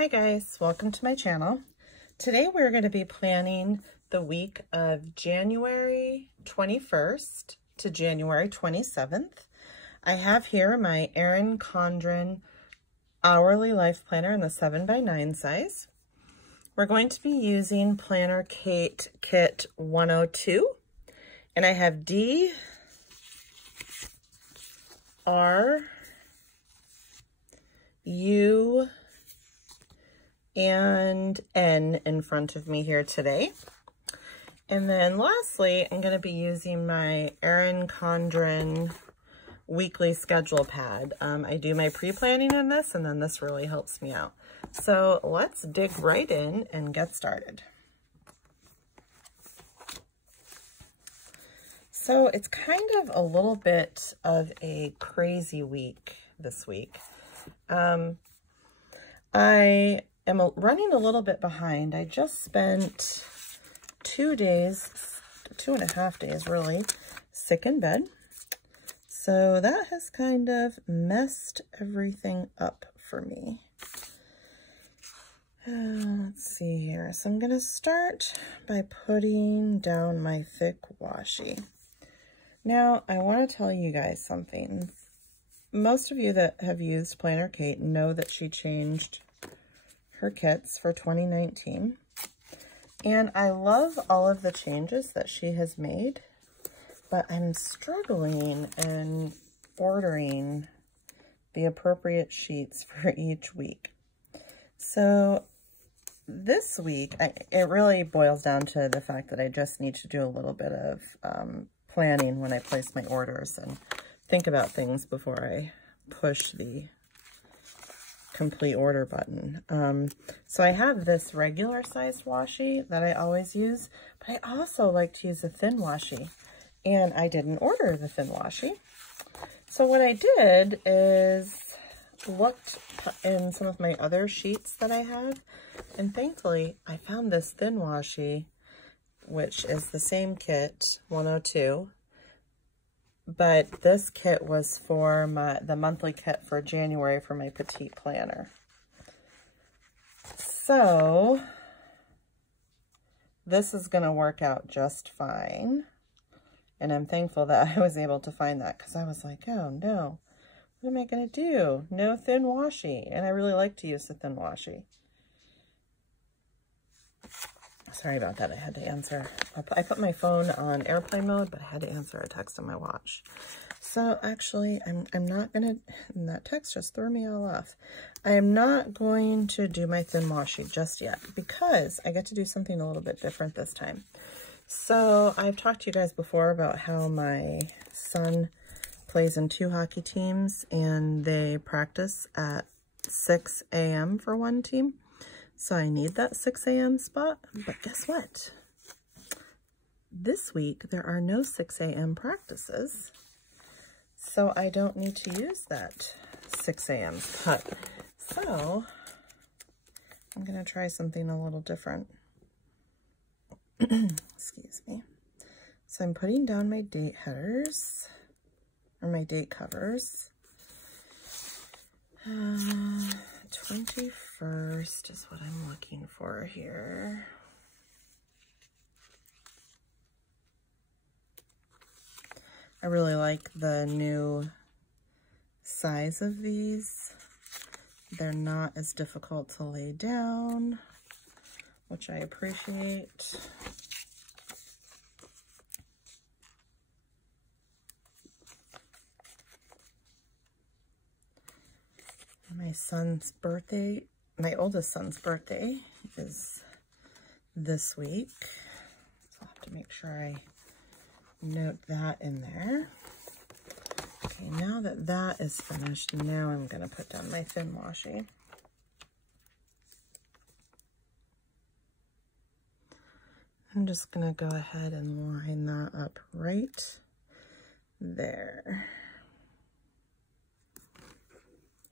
Hi guys, welcome to my channel. Today we're going to be planning the week of January 21st to January 27th. I have here my Erin Condren hourly life planner in the 7x9 size. We're going to be using Planner Kate Kit 102, and I have D, R, U, and N in front of me here today. And then lastly, I'm going to be using my Erin Condren weekly schedule pad. I do my pre-planning in this, and then this really helps me out. So let's dig right in and get started. So it's kind of a little bit of a crazy week this week. I am running a little bit behind. I just spent 2.5 days really, sick in bed. So that has kind of messed everything up for me. Let's see here. So I'm going to start by putting down my thick washi. Now, I want to tell you guys something. Most of you that have used Planner Kate know that she changed her kits for 2019. And I love all of the changes that she has made, but I'm struggling in ordering the appropriate sheets for each week. So this week, it really boils down to the fact that I just need to do a little bit of planning when I place my orders and think about things before I push the complete order button. So I have this regular sized washi that I always use, but I also like to use a thin washi, and I didn't order the thin washi. So what I did is looked in some of my other sheets that I have, and thankfully I found this thin washi, which is the same kit, 102, but this kit was for the monthly kit for January for my petite planner. So this is going to work out just fine. And I'm thankful that I was able to find that, because I was like, oh no, what am I going to do? No thin washi. And I really like to use the thin washi. Sorry about that. I had to answer. I put my phone on airplane mode, but I had to answer a text on my watch. So actually, I'm not going to, and that text just threw me all off. I am not going to do my thin washi just yet, because I get to do something a little bit different this time. So I've talked to you guys before about how my son plays in 2 hockey teams, and they practice at 6 a.m. for one team. So I need that 6 a.m. spot, but guess what? This week, there are no 6 a.m. practices, so I don't need to use that 6 a.m. spot. So I'm going to try something a little different. Excuse me. So I'm putting down my date headers, or my date covers. 21st is what I'm looking for here. I really like the new size of these. They're not as difficult to lay down, which I appreciate. My son's birthday, my oldest son's birthday is this week. So I'll have to make sure I note that in there. Okay, now that that is finished, now I'm going to put down my thin washi. I'm just going to go ahead and line that up right there.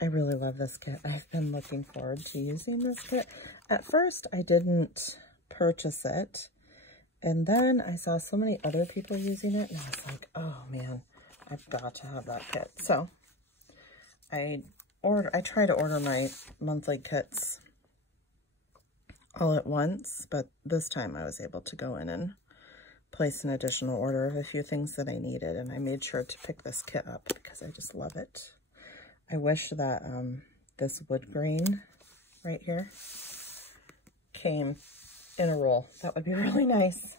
I really love this kit. I've been looking forward to using this kit. At first, I didn't purchase it, and then I saw so many other people using it, and I was like, oh man, I've got to have that kit. So I try to order my monthly kits all at once, but this time I was able to go in and place an additional order of a few things that I needed, and I made sure to pick this kit up because I just love it. I wish that this wood grain right here came in a roll. That would be really nice.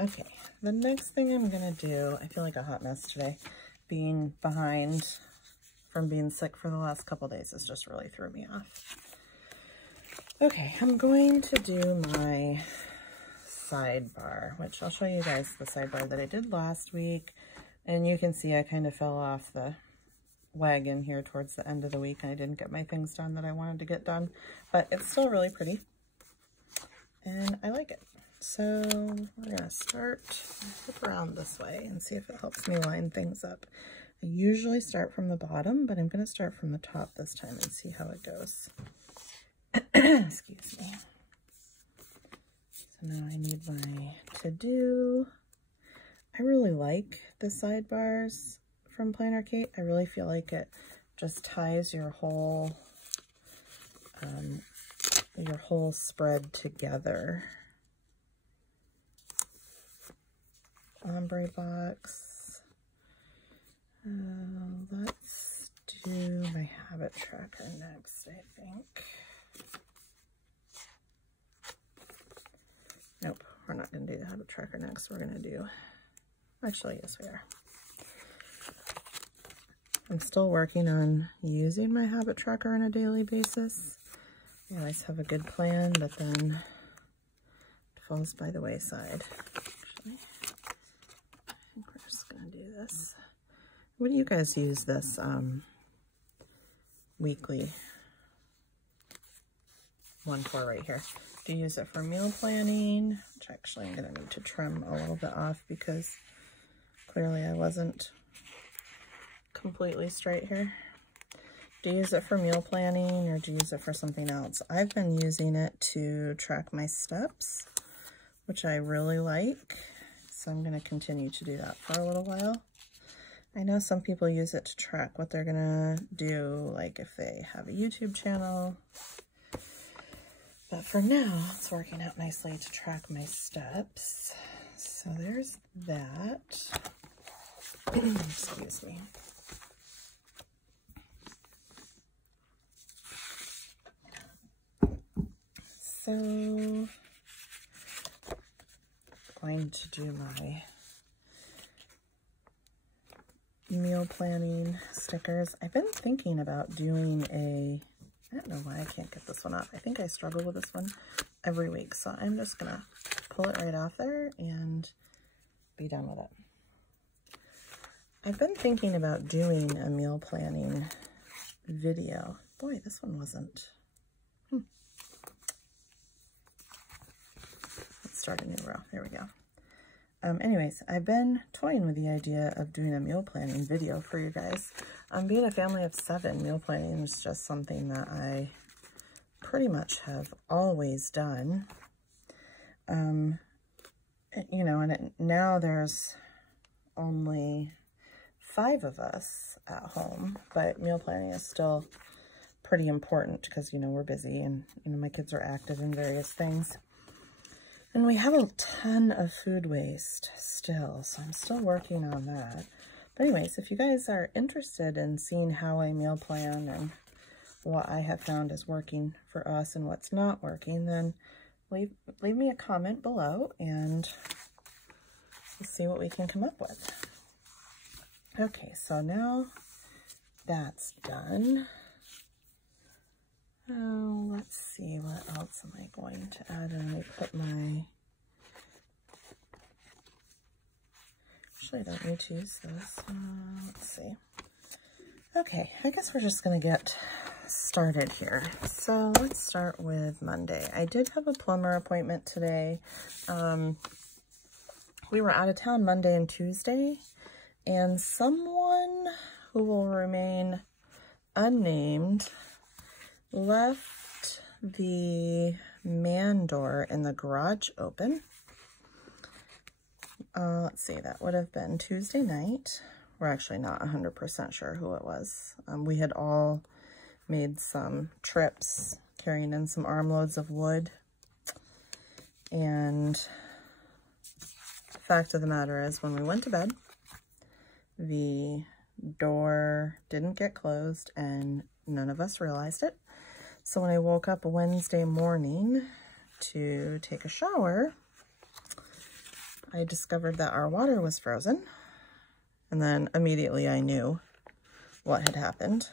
Okay, the next thing I'm gonna do, I feel like a hot mess today. Being behind from being sick for the last couple days has just really threw me off. Okay, I'm going to do my sidebar, which I'll show you guys the sidebar that I did last week. And you can see I kind of fell off the wagon here towards the end of the week and I didn't get my things done that I wanted to get done, but it's still really pretty and I like it. So we're gonna start, flip around this way and see if it helps me line things up. I usually start from the bottom, but I'm gonna start from the top this time and see how it goes. Excuse me. So now I need my to-do. I really like the sidebars from Planner Kate. I really feel like it just ties your whole spread together. Ombre box. Let's do my habit tracker next, I think. Nope, we're not going to do the habit tracker next. We're going to do, actually, yes we are. I'm still working on using my habit tracker on a daily basis. I always have a good plan, but then it falls by the wayside. Actually, I think we're just going to do this. What do you guys use this weekly one for right here? Do you use it for meal planning? Which actually I'm going to need to trim a little bit off because clearly I wasn't completely straight here. Do you use it for meal planning or do you use it for something else? I've been using it to track my steps, which I really like. So I'm going to continue to do that for a little while. I know some people use it to track what they're going to do, like if they have a YouTube channel. But for now, it's working out nicely to track my steps. So there's that. Excuse me. So, I'm going to do my meal planning stickers. I've been thinking about doing a, I don't know why I can't get this one off. I think I struggle with this one every week. So I'm just going to pull it right off there and be done with it. I've been thinking about doing a meal planning video. Boy, this one wasn't. Let's start a new row. There we go. Anyways, I've been toying with the idea of doing a meal planning video for you guys. Being a family of 7, meal planning is just something that I pretty much have always done. You know, and now there's only 5 of us at home, but meal planning is still pretty important because, you know, we're busy and, you know, my kids are active in various things. And we have a ton of food waste still, so I'm still working on that. But anyways, if you guys are interested in seeing how I meal plan and what I have found is working for us and what's not working, then leave me a comment below and we'll see what we can come up with. Okay, so now that's done. Oh, let's see, what else am I going to add? And I put my, actually I don't need to use this. Let's see. Okay, I guess we're just going to get started here. So let's start with Monday. I did have a plumber appointment today. We were out of town Monday and Tuesday, and someone who will remain unnamed left the man door in the garage open. Let's see, that would have been Tuesday night. We're actually not 100% sure who it was. We had all made some trips, carrying in some armloads of wood. And the fact of the matter is, when we went to bed, the door didn't get closed and none of us realized it. So when I woke up Wednesday morning to take a shower, I discovered that our water was frozen. And then immediately I knew what had happened.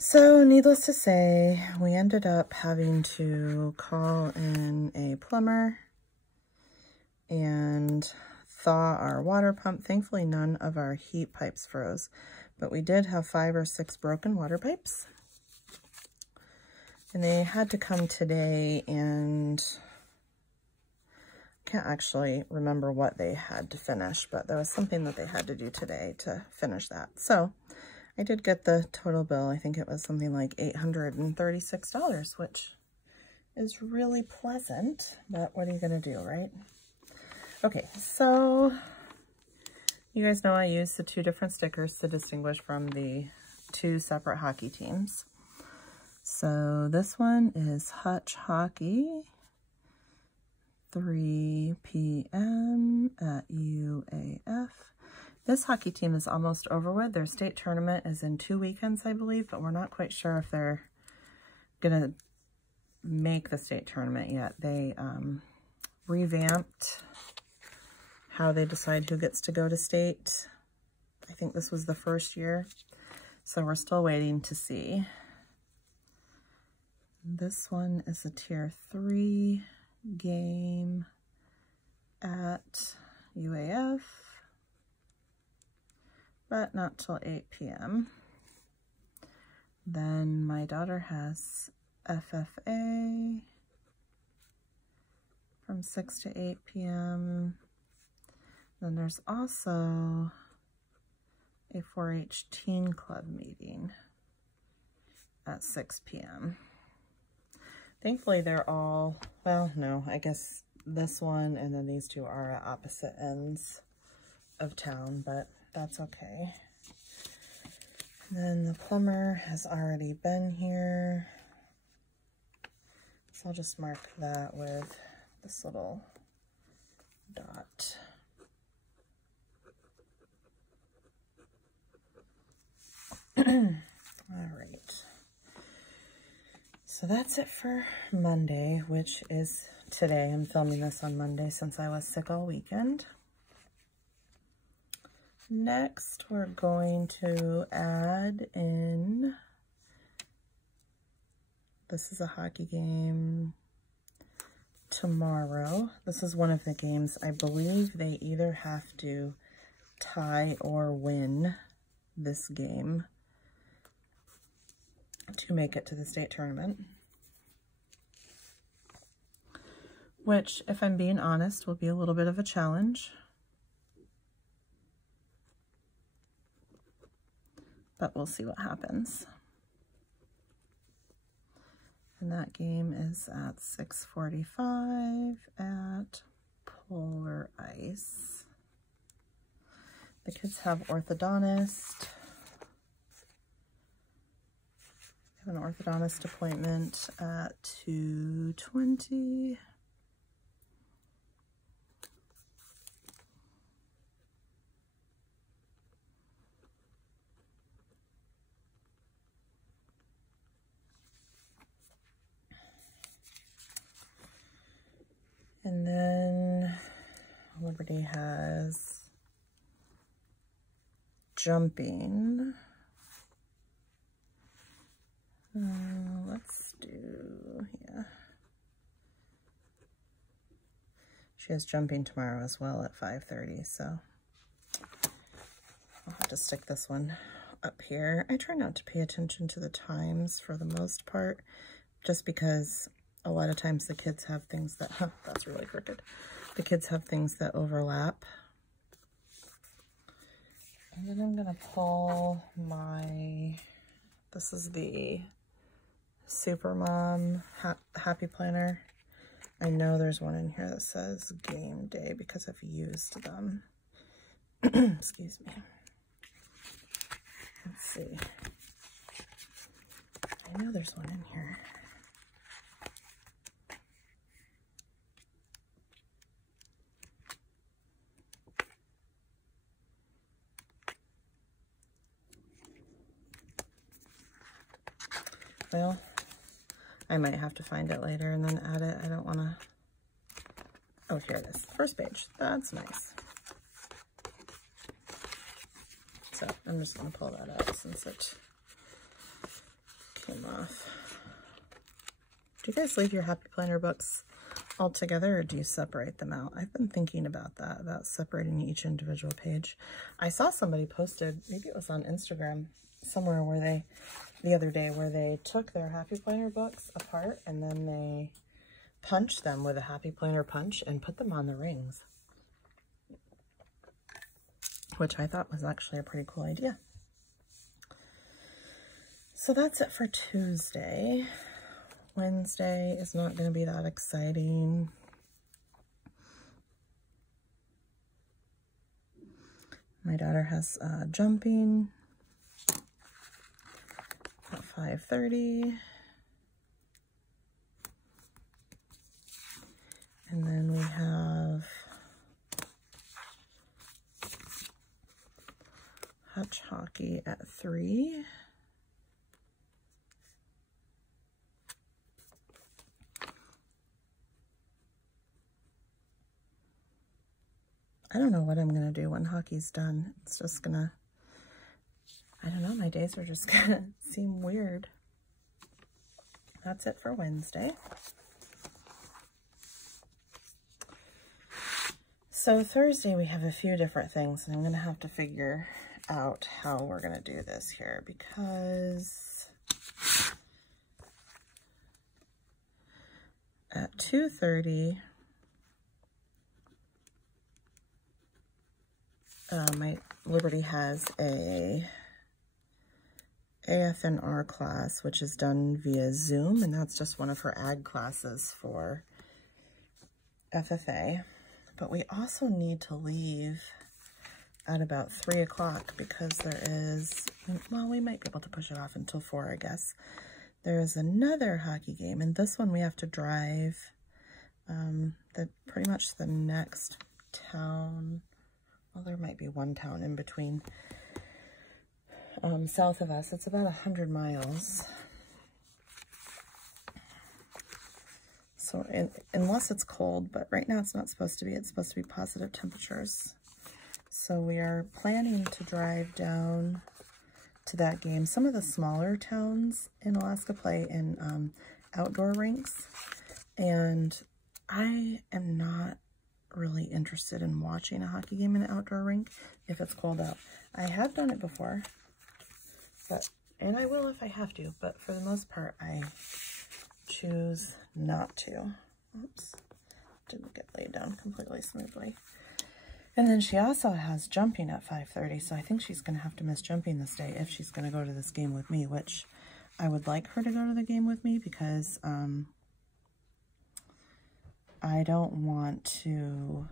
So needless to say, we ended up having to call in a plumber and thaw our water pump. Thankfully, none of our heat pipes froze, but we did have 5 or 6 broken water pipes. And they had to come today, and I can't actually remember what they had to finish, but there was something that they had to do today to finish that. So I did get the total bill. I think it was something like $836, which is really pleasant, but what are you gonna do, right? Okay, so you guys know I use the 2 different stickers to distinguish from the 2 separate hockey teams. So this one is Hutch Hockey, 3 p.m. at UAF. This hockey team is almost over with. Their state tournament is in 2 weekends, I believe, but we're not quite sure if they're gonna make the state tournament yet. They revamped how they decide who gets to go to state. I think this was the first year, so we're still waiting to see. This one is a tier 3 game at UAF, but not till 8 p.m. Then my daughter has FFA from 6 to 8 p.m. Then there's also a 4-H teen club meeting at 6 p.m. Thankfully, they're all, well, no, I guess this one and then these 2 are at opposite ends of town, but that's okay. And then the plumber has already been here. So I'll just mark that with this little dot. All right. So that's it for Monday, which is today. I'm filming this on Monday since I was sick all weekend. Next, we're going to add in, this is a hockey game tomorrow. This is one of the games, I believe they either have to tie or win this game to make it to the state tournament. Which, if I'm being honest, will be a little bit of a challenge. But we'll see what happens. And that game is at 6:45 at Polar Ice. The kids have orthodontist. An orthodontist appointment at 2:20. And then Liberty has jumping. Let's do, yeah. She has jumping tomorrow as well at 5:30, so I'll have to stick this one up here. I try not to pay attention to the times for the most part, just because a lot of times the kids have things that, that's really crooked. The kids have things that overlap. And then I'm gonna pull my, this is the Supermom Happy Planner. I know there's one in here that says game day because I've used them. Excuse me. Let's see. I know there's one in here. Well, I might have to find it later and then add it. I don't want to... Oh, here it is. First page. That's nice. So I'm just going to pull that out since it came off. Do you guys leave your Happy Planner books all together, or do you separate them out? I've been thinking about that, about separating each individual page. I saw somebody posted, maybe it was on Instagram, somewhere where they, the other day, where they took their Happy Planner books apart and then they punched them with a Happy Planner punch and put them on the rings, which I thought was actually a pretty cool idea. So that's it for Tuesday. Wednesday is not going to be that exciting. My daughter has jumping at 5:30. And then we have hutch hockey at 3. I don't know what I'm going to do when hockey's done. It's just going to, I don't know, my days are just going to seem weird. That's it for Wednesday. So Thursday we have a few different things, and I'm going to have to figure out how we're going to do this here, because at 2:30, my Liberty has a AFNR class, which is done via Zoom, and that's just one of her ag classes for FFA. But we also need to leave at about 3 o'clock because there is, well, we might be able to push it off until 4, I guess. There is another hockey game, and this one we have to drive pretty much the next town. Well, there might be one town in between. South of us, it's about 100 miles. So unless it's cold, but right now it's not supposed to be. It's supposed to be positive temperatures. So we are planning to drive down to that game. Some of the smaller towns in Alaska play in outdoor rinks, and I am not really interested in watching a hockey game in an outdoor rink if it's cold out. I have done it before, and I will if I have to, but for the most part, I choose not to. Oops, didn't get laid down completely smoothly. And then she also has jumping at 5:30, so I think she's going to have to miss jumping this day if she's going to go to this game with me, which I would like her to go to the game with me because I don't want to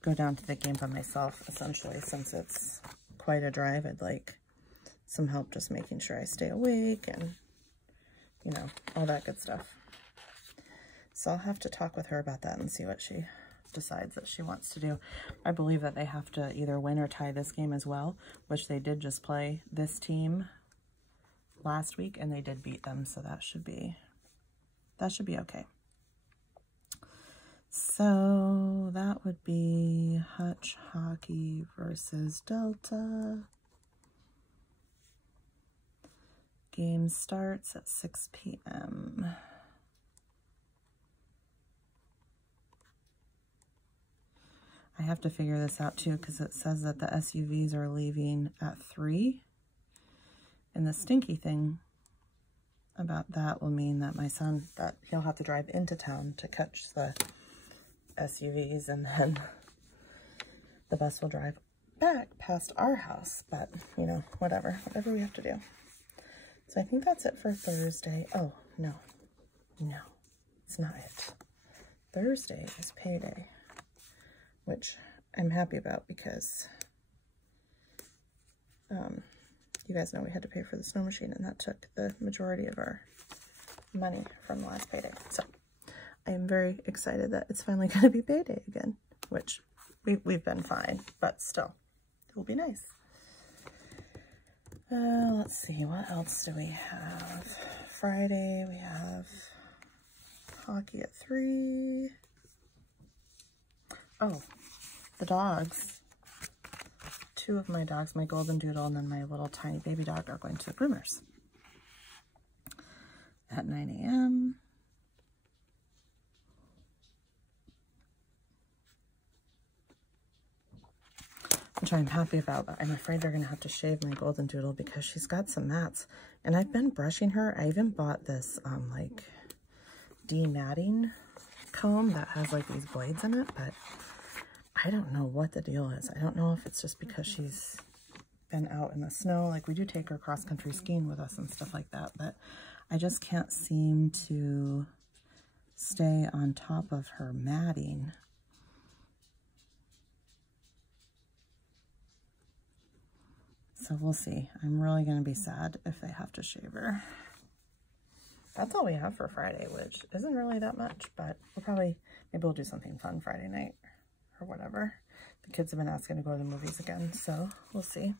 go down to the game by myself, essentially, since it's quite a drive. I'd like some help just making sure I stay awake and, you know, all that good stuff. So I'll have to talk with her about that and see what she decides that she wants to do. I believe that they have to either win or tie this game as well, which they did just play this team last week, and they did beat them, so that should be okay. So that would be hutch hockey versus Delta. Game starts at 6 p.m. I have to figure this out too, because it says that the SUVs are leaving at 3. And the stinky thing about that will mean that my son, that he'll have to drive into town to catch the SUVs, and then the bus will drive back past our house. But, you know, whatever we have to do. So I think that's it for Thursday. Oh, no, it's not it. Thursday is payday, which I'm happy about because, you guys know we had to pay for the snow machine, and that took the majority of our money from the last payday. So I am very excited that it's finally going to be payday again, which we've been fine, but still, it will be nice. Let's see, what else do we have? Friday, we have hockey at 3. Oh, the dogs. 2 of my dogs, my golden doodle and then my little tiny baby dog, are going to the groomers at 9 a.m. Which I'm happy about, but I'm afraid they're going to have to shave my golden doodle because she's got some mats. And I've been brushing her. I even bought this like dematting comb that has like these blades in it, but I don't know what the deal is. I don't know if it's just because she's been out in the snow. Like, we do take her cross-country skiing with us and stuff like that, but I just can't seem to stay on top of her matting. So we'll see. I'm really going to be sad if they have to shave her. That's all we have for Friday, which isn't really that much, but we'll probably, maybe we'll do something fun Friday night or whatever. The kids have been asking to go to the movies again, so we'll see.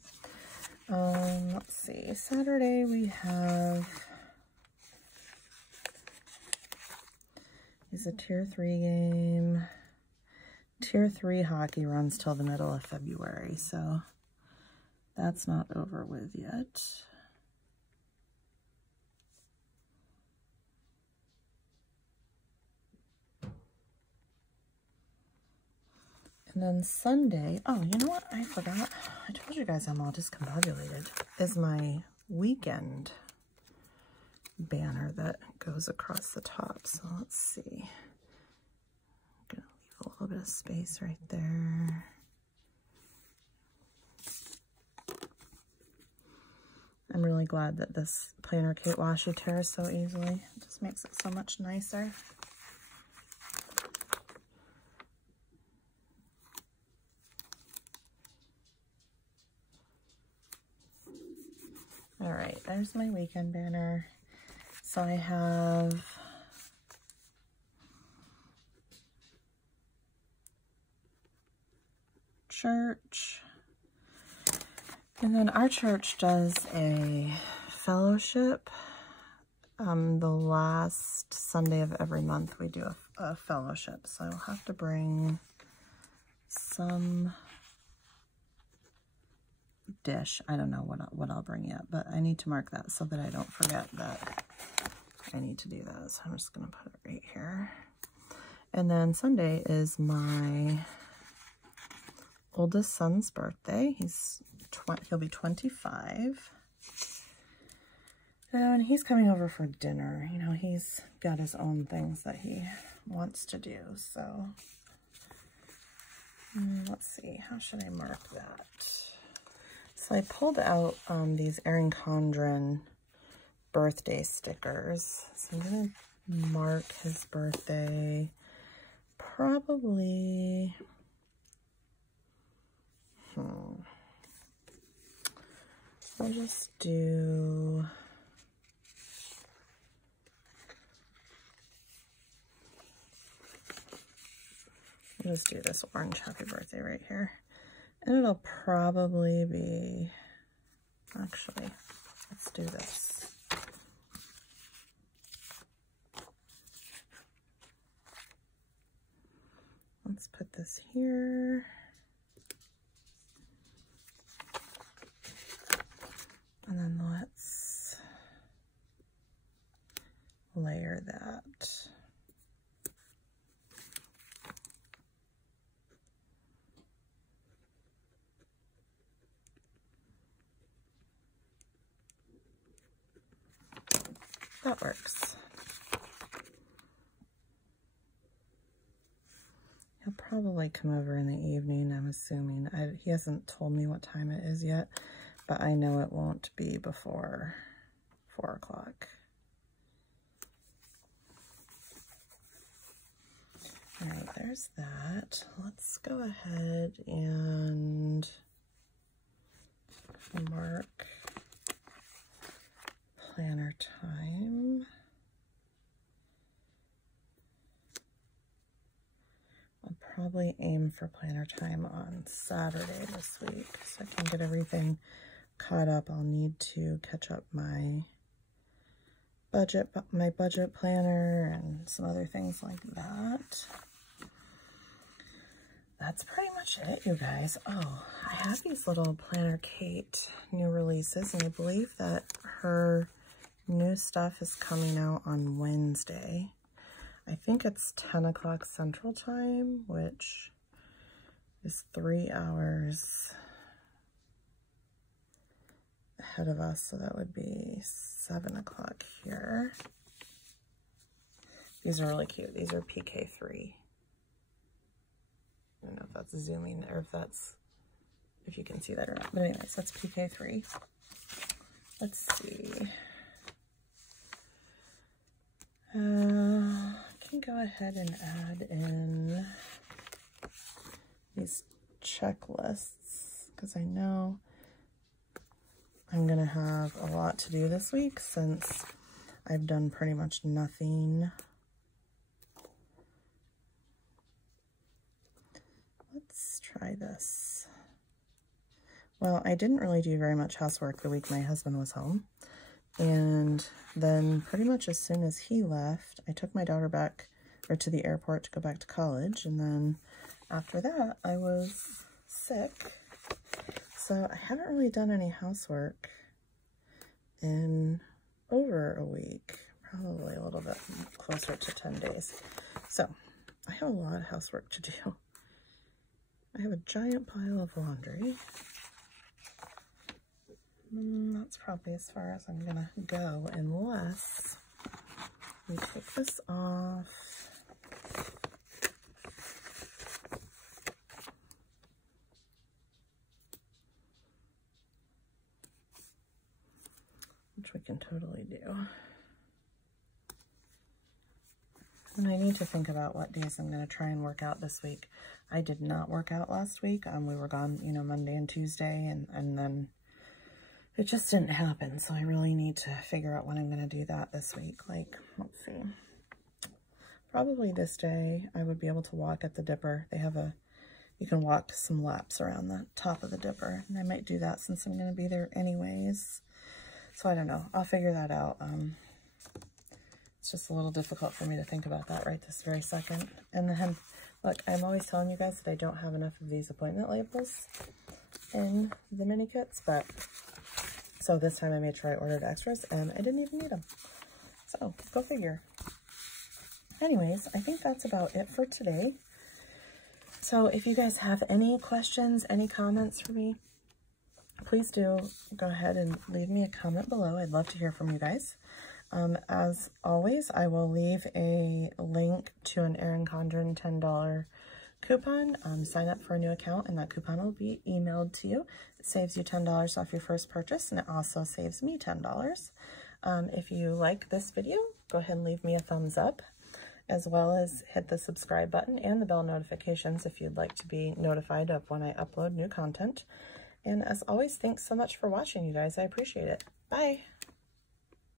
Let's see. Saturday we have, it's a Tier 3 game. Tier 3 hockey runs till the middle of February, so that's not over with yet. And then Sunday, oh, you know what? I forgot. I told you guys I'm all discombobulated. Is my weekend banner that goes across the top. So let's see. I'm going to leave a little bit of space right there. I'm really glad that this planner Kate washi tears so easily. It just makes it so much nicer. All right, there's my weekend banner. So I have church. And then our church does a fellowship. The last Sunday of every month we do a fellowship. So I'll have to bring some dish. I don't know what I'll bring yet, but I need to mark that so that I don't forget that I need to do that. So I'm just going to put it right here. And then Sunday is my oldest son's birthday. He'll be 25. And he's coming over for dinner. You know, he's got his own things that he wants to do. So let's see, how should I mark that? So I pulled out these Erin Condren birthday stickers. So I'm going to mark his birthday probably, I'll just do, this orange happy birthday right here. And it'll probably be, actually, let's do this. Let's put this here. And then let's layer that. That works. He'll probably come over in the evening, I'm assuming. He hasn't told me what time it is yet, but I know it won't be before 4 o'clock. All right, there's that. Let's go ahead and mark planner time. I'll probably aim for planner time on Saturday this week so I can get everything caught up. I'll need to catch up my budget planner and some other things like that. That's pretty much it, you guys. Oh, I have these little Planner Kate new releases, and I believe that her new stuff is coming out on Wednesday. I think it's 10 o'clock Central Time, which is 3 hours ahead of us, so that would be 7 o'clock here. These are really cute. These are PK3. I don't know if that's zooming or if you can see that or not. But anyways, that's PK3. Let's see. I can go ahead and add in these checklists because I know I'm going to have a lot to do this week since I've done pretty much nothing. Let's try this. Well, I didn't really do very much housework the week my husband was home. And then pretty much as soon as he left, I took my daughter back to the airport to go back to college. And then after that, I was sick. So I haven't really done any housework in over a week, probably a little bit closer to 10 days. So I have a lot of housework to do. I have a giant pile of laundry. That's probably as far as I'm gonna go unless we take this off. Which we can totally do. And I need to think about what days I'm going to try and work out this week. I did not work out last week. We were gone, you know, Monday and Tuesday, and then it just didn't happen. So I really need to figure out when I'm going to do that this week. Like, let's see. Probably this day I would be able to walk at the Dipper. They have you can walk some laps around the top of the Dipper. And I might do that since I'm going to be there anyways. So I don't know. I'll figure that out. It's just a little difficult for me to think about that right this very second. And then, look, I'm always telling you guys that I don't have enough of these appointment labels in the mini kits, but so this time I made sure I ordered extras and I didn't even need them. So go figure. Anyways, I think that's about it for today. So if you guys have any questions, any comments for me, please do go ahead and leave me a comment below. I'd love to hear from you guys. As always, I will leave a link to an Erin Condren $10 coupon. Sign up for a new account and that coupon will be emailed to you. It saves you $10 off your first purchase and it also saves me $10. If you like this video, go ahead and leave me a thumbs up, as well as hit the subscribe button and the bell notifications if you'd like to be notified of when I upload new content. And as always, thanks so much for watching, you guys. I appreciate it. Bye.